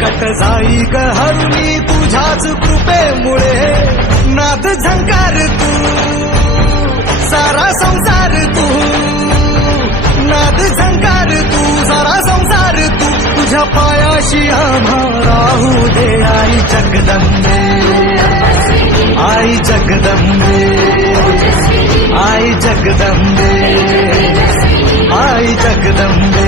संकट जाई ग हरुनी तुझ्याच कृपेमुळे नाद झंकार तू सारा संसार तू नाद झंकार तू सारा संसार तू तुझ्या पायाशी आम्हा राहू दे आई जगदंबे आई जगदंबे आई जगदंबे आई जगदंबे